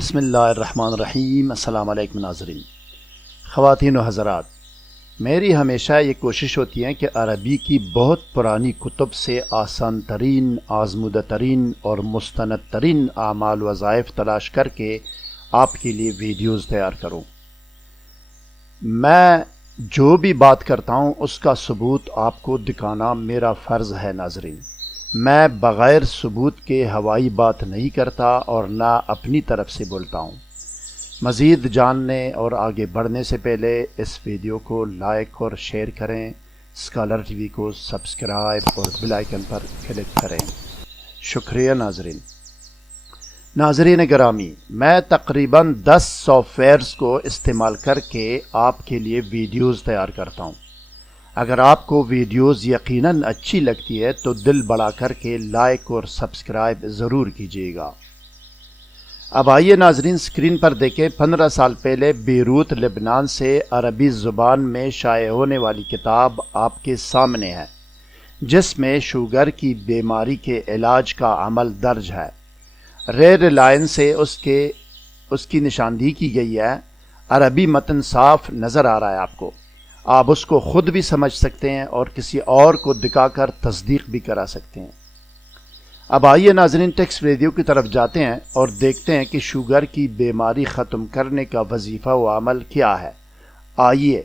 بسم اللہ الرحمن الرحیم۔ السلام علیکم ناظرین، خواتین و حضرات، میری ہمیشہ یہ کوشش ہوتی ہے کہ عربی کی بہت پرانی کتب سے آسان ترین، آزمودہ ترین اور مستند ترین اعمال وظائف تلاش کر کے آپ کے لیے ویڈیوز تیار کروں۔ میں جو بھی بات کرتا ہوں اس کا ثبوت آپ کو دکھانا میرا فرض ہے ناظرین۔ میں بغیر ثبوت کے ہوائی بات نہیں کرتا اور نہ اپنی طرف سے بولتا ہوں۔ مزید جاننے اور آگے بڑھنے سے پہلے اس ویڈیو کو لائک اور شیئر کریں، اسکالر ٹی وی کو سبسکرائب اور بیل آئیکن پر کلک کریں۔ شکریہ ناظرین گرامی، میں تقریباً 10 سافٹ ویئرز کو استعمال کر کے آپ کے لیے ویڈیوز تیار کرتا ہوں۔ اگر آپ کو ویڈیوز یقیناً اچھی لگتی ہے تو دل بڑا کر کے لائک اور سبسکرائب ضرور کیجیے گا۔ اب آئیے ناظرین، اسکرین پر دیکھیں۔ 15 سال پہلے بیروت لبنان سے عربی زبان میں شائع ہونے والی کتاب آپ کے سامنے ہے، جس میں شوگر کی بیماری کے علاج کا عمل درج ہے۔ ریڈ لائن سے اس کی نشاندہی کی گئی ہے۔ عربی متن صاف نظر آ رہا ہے آپ کو، آپ اس کو خود بھی سمجھ سکتے ہیں اور کسی اور کو دکھا کر تصدیق بھی کرا سکتے ہیں۔ اب آئیے ناظرین، ٹیکسٹ ویڈیو کی طرف جاتے ہیں اور دیکھتے ہیں کہ شوگر کی بیماری ختم کرنے کا وظیفہ و عمل کیا ہے۔ آئیے